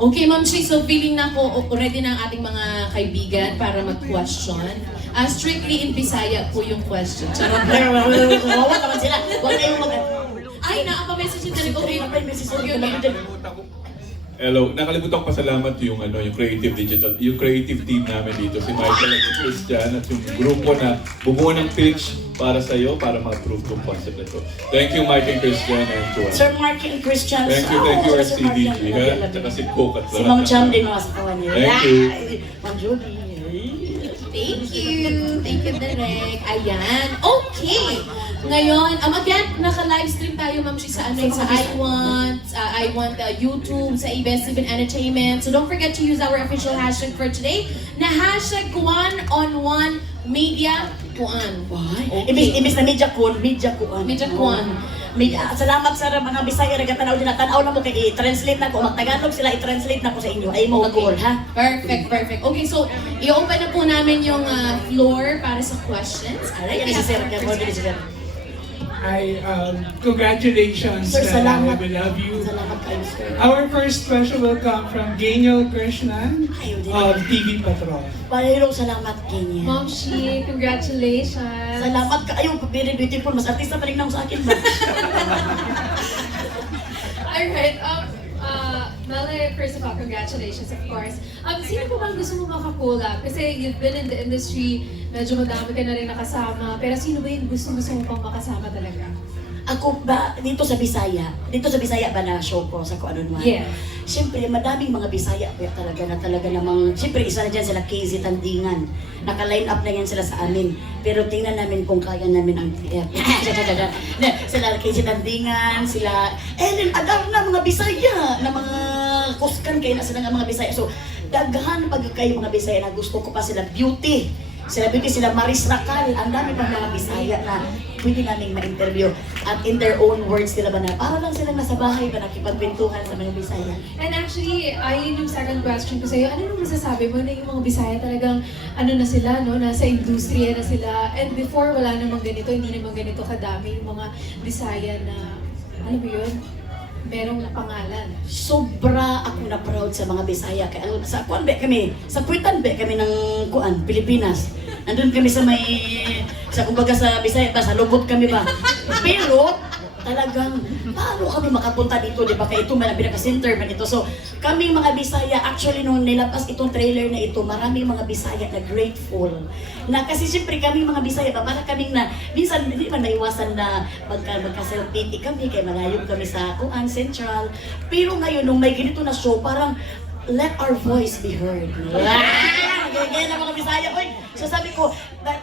Okay, Ma'am Shay, so feeling na ako ready na ang ating mga kaibigan para mag-question. Ah, strictly in Bisaya po yung question. Charot lang. Kawawa naman sila. Huwag kayong mag... Ay, nakapa-message yung dali. Okay, okay, okay. Hello, nakalimutan ko pasalamat yung ano, yung creative digital, yung creative team namin dito, si Michael at si Christian at yung grupo na bumuo ng pitch para sa iyo para ma-approve tong concept na to. Thank you Mike and Christian and Joanne. Sir Mark and Christian. Thank you, thank you Sir RCDG, Mark ha? yan. At saka si Coke at Si Ma'am Cham din mga sa kawan niya. Thank you. Ma'am. Thank you. Thank you, Direk. Ayan. Okay. Ngayon, um, again, naka-livestream tayo, Ma'am Shi, sa ano, sa I Want, uh, I Want uh, YouTube, sa ABS-CBN Entertainment. So don't forget to use our official hashtag for today, na hashtag Kuan on One Media Kuan. Why? Okay. Ibis, ibis na media kun, media kuan. Media kuan. Media, salamat sa mga Bisaya na gatanaw din tanaw na mo kay i-translate na ko magtagalog sila i-translate na ko sa inyo ay mo Okay. goal ha. Perfect, perfect. Okay, so i-open na po namin yung uh, floor para sa questions. Alright, kasi sir, kaya mo din sir. I um, congratulations. Sir, uh, salamat. We love you. Salamat kayo sir. Our first question will come from Daniel Krishnan of TV Patrol. Palihirong salamat kanya. Mom Shi, congratulations. Salamat ka. Ayaw, very beautiful. Mas artista pa rin ako sa akin ba? Alright, um, uh, Mele, first of all, congratulations, of course. Um, sino po bang gusto mo makakulab? Kasi you've been in the industry, medyo madami ka na rin nakasama. Pero sino ba yung gusto-gusto mo pang makasama talaga? Ako ba, dito sa Bisaya, dito sa Bisaya ba na show ko sa Kuanon One? Yes. Siyempre, madaming mga Bisaya pa talaga na talaga namang, siyempre isa na dyan sila Casey Tandingan. Naka-line up na yan sila sa amin. Pero tingnan namin kung kaya namin ang... sila Casey Tandingan, sila Ellen Adar na mga Bisaya, na mga kuskan kayo na sila nga mga Bisaya. So, daghan pag kayo mga Bisaya na gusto ko pa sila beauty. Sila beauty, sila Maris Racal. Ang dami pang mga Bisaya na pwede namin ma-interview. At in their own words nila ba na, para lang sila nasa bahay ba nakipagkwentuhan sa mga Bisaya. And actually, ayun yung second question ko sa'yo. Ano nung masasabi mo na yung mga Bisaya talagang ano na sila, no? Nasa industriya na sila. And before, wala namang ganito, hindi namang ganito kadami yung mga Bisaya na, alam mo yun, merong pangalan. Sobra ako na proud sa mga Bisaya. Kaya sa kuan be kami, sa Puitan be kami ng kuan, Pilipinas. Nandun kami sa may, sa kumbaga sa Bisaya, ba, sa lubot kami ba. Pero, talagang, paano kami makapunta dito, di ba? Kaya ito, man, pinaka-center man ito. So, kami mga Bisaya, actually, nung nilabas itong trailer na ito, maraming mga Bisaya na grateful. Na kasi siyempre kami mga Bisaya, ba, para kaming na, minsan hindi man maiwasan na magka, magka-self-pity kami, kaya malayo kami sa Kuan Central. Pero ngayon, nung may ganito na show, parang, let our voice be heard. Gaya ng mga Bisaya. Oy, so sabi ko, na-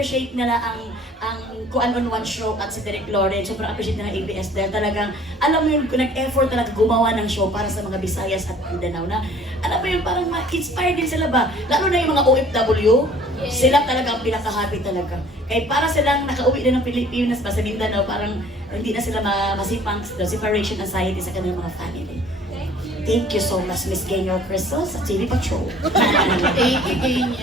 appreciate nila ang ang Kuan on One show at si Derek Lawrence. Sobrang appreciate nila ABS dahil talagang, alam mo yun, nag-effort talaga gumawa ng show para sa mga Bisayas at Mindanao na, alam mo yun, parang ma-inspire din sila ba? Lalo na yung mga OFW, sila talaga ang pinaka-happy talaga. Kaya para silang nakauwi din ng Pilipinas ba sa Mindanao, parang hindi na sila ma masipang separation anxiety sa kanilang mga family. Thank you so much, Miss Gaynor Crystal sa TV Patrol. Thank you, ganyan.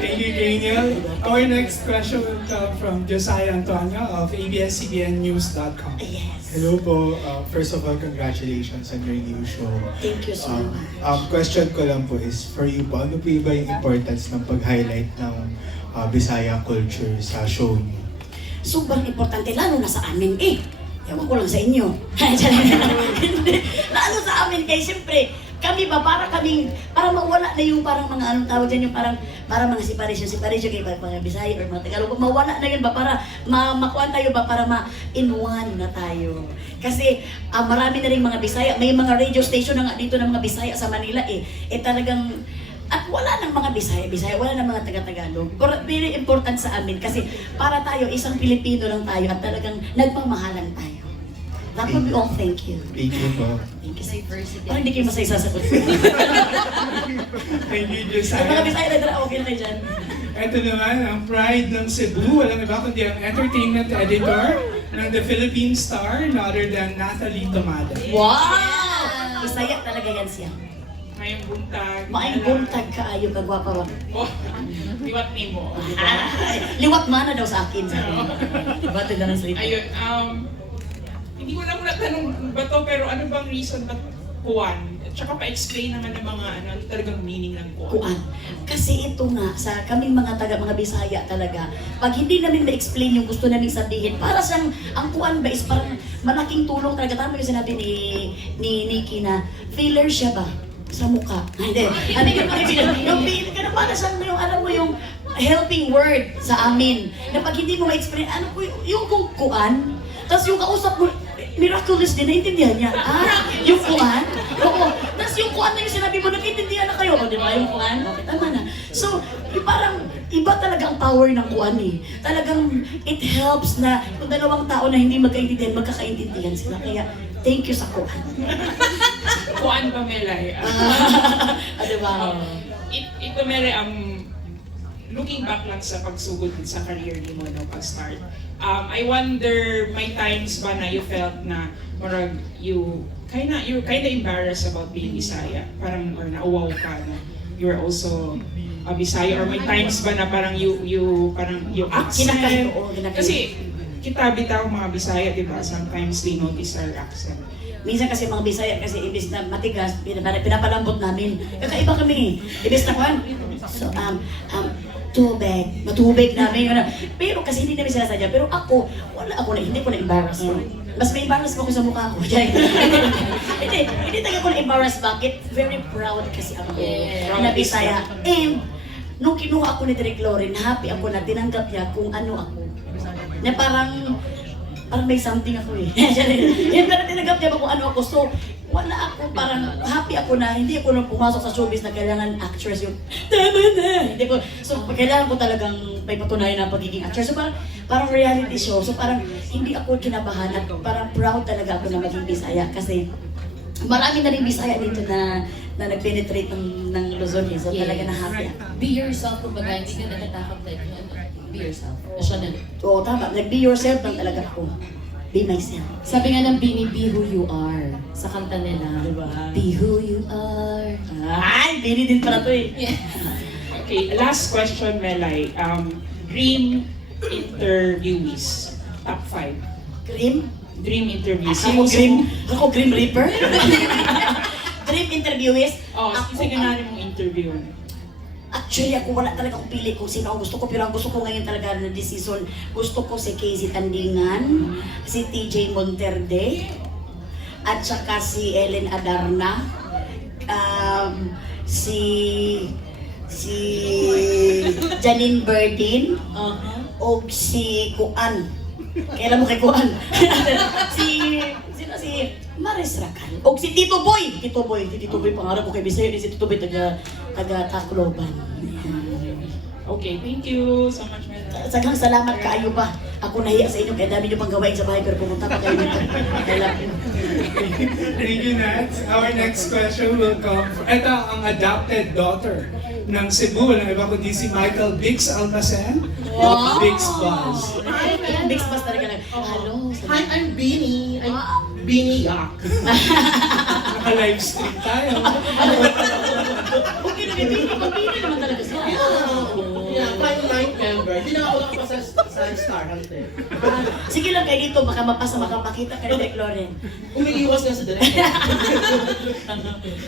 Thank you, Daniel. Our next question will come from Josiah Antonio of ABS-CBNNews.com. yes. Hello po. Uh, first of all, congratulations on your new show. Thank you so Um, much. um, question ko lang po is, for you po, ano po ba yung importance ng pag-highlight ng uh, Bisaya culture sa show niyo? Sobrang importante, lalo na sa amin eh. Ewan ko lang sa inyo. Lalo sa amin, kaya siyempre, kami ba, para kaming, para mawala na yung parang mga anong tawag dyan, yung parang, para mga separation, separation, parang mga Bisaya or mga Tagalog, mawala na yun ba, para ma makuha tayo ba, para ma-in one na tayo. Kasi ah, marami na rin mga Bisaya, may mga radio station na nga dito ng mga Bisaya sa Manila eh, eh talagang, at wala ng mga Bisaya, Bisaya, wala ng mga taga-Tagalog. Pero very important sa amin kasi para tayo, isang Pilipino lang tayo at talagang nagmamahalan tayo. That would be all. Thank you. Thank you po. Thank you. Parang hindi kayo masaya sasagot. Thank you, Ang mga Josiah. Bisaya na dala, okay na kayo dyan. Ito naman, ang pride ng Cebu, walang iba kundi ang entertainment editor ng The Philippine Star, no other than Natalie Tomada. Wow! Bisaya talaga yan siya. Mayong buntag. Maayong buntag kaayo kagwapa wa. Oh, liwat ni mo. Liwat mana daw sa akin. Bato na ng salita. Ayun, um, hindi ko lang natanong ba to, pero ano bang reason ba't kuwan? tsaka pa-explain naman ng mga ano, ano talagang meaning ng kuan. kuan. Kasi ito nga, sa kaming mga taga, mga Bisaya talaga, pag hindi namin ma-explain yung gusto namin sabihin, para siyang, ang kuan ba is parang malaking tulong talaga. Tama yung sinabi ni, ni Nikki na, filler siya ba? Sa mukha. Hindi. Ano yung yung filler ka na para siyang yung, alam mo yung helping word sa amin. Na pag hindi mo ma-explain, ano yung, yung kung kuan, tapos yung kausap mo, miraculous din, naintindihan niya. Ah, yung kuan? Oo. Tapos yung kuan na yung sinabi mo, nag-intindihan na kayo. O, di ba yung kuan? Okay, tama na. So, yung parang iba talaga ang power ng kuan eh. Talagang it helps na kung dalawang tao na hindi magkaintindihan, magkakaintindihan sila. Kaya, thank you sa kuan. Kuan pa Melay. ah, di ba? it, ito Melay, um, looking back lang sa pagsugod sa career ni mo no, pag-start. Um, I wonder, may times ba na you felt na marag you kinda you're kinda embarrassed about being Bisaya? Parang or nauwaw ka na you're also a Bisaya or may times ba na parang you you parang accent Kinakain, oo, kinakain. kasi kita bitaw mga Bisaya, di ba? Sometimes they notice our accent. Minsan kasi mga Bisaya kasi ibis na matigas, pinap- pinapalambot namin. Kakaiba kami eh. Ibis na kuhan. So, um, um, tubig. Matubig namin. Yun. Pero kasi hindi namin sinasadya. Pero ako, wala ako na, hindi ko na-embarrass. Mas may embarrass pa ako sa mukha ko. hindi, hindi talaga ako na-embarrass. Bakit? Very proud kasi ako Yeah. na Bisaya. And, nung kinuha ako ni Direk Loren, happy ako na tinanggap niya kung ano ako. Na parang, parang may something ako eh. Yan parang tinanggap niya ba kung ano ako. So, wala ako, parang happy ako na hindi ako nung pumasok sa showbiz na kailangan actress yung tama na. Hindi ko, so kailangan ko talagang may patunayan na pagiging actress. So parang, parang reality show. So parang hindi ako kinabahan at parang proud talaga ako na maging Bisaya kasi marami na rin Bisaya dito na na nag-penetrate ng, ng Luzon eh. So talaga na happy ako. Be yourself, kumbaga, hindi ka natatakot like, ano, be yourself. Siya na. Oo, tama. Nag-be yourself lang talaga ako. Be myself. Sabi nga ng Bini, be who you are. Sa kanta nila. Diba? Be who you are. Ay, Bini din pala to eh. Yeah. Okay, last question, Melay. Um, dream interviewees. Top 5. Cream? Dream interviewees. Ako Grim, ako Grim Reaper? Dream interviewist? Oh, ako, sige nga rin mong interview. Actually, ako wala talaga akong pili kung sino ang gusto ko. Pero ang gusto ko ngayon talaga na this season, gusto ko si Casey Tandingan, si TJ Monterde, at saka si Ellen Adarna, um, si si Janine Berdin, o si Kuan. Kailan mo kay Kuan? si, sino si Maris Racal. O si Tito Boy. Tito Boy. Si Tito Boy, pangarap ko kay Bisaya. Si Tito Boy, taga, taga Tacloban. Okay, thank you so much, Melay. Sagang salamat kaayo pa. Ako nahiya sa inyo, kaya dami nyo pang gawain sa bahay, pero pumunta pa kayo dito. Thank you, Nat. Our next question will come from, ito ang adopted daughter ng Cebu. Walang iba kundi si Michael Bix Almacen of Bix Buzz. Big Boss talaga lang. Hello. Hi, I'm Beanie. I'm Beanie Yak. Naka-live stream tayo. Okay na, bibili. Magbili naman talaga siya. Yeah, fine line member. Di na ako lang pa sa, sa Star Hunter. Ah, Sige lang kayo dito, baka mapasa makapakita kayo kay Loren. Umiiwas nga sa direct.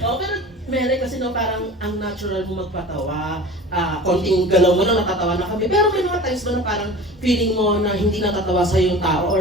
oh, pero Mere, kasi no, parang ang natural mo magpatawa. Ah, konting galaw mo lang natatawa na kami. Pero may mga times ba na parang feeling mo na hindi natatawa sa yung tao or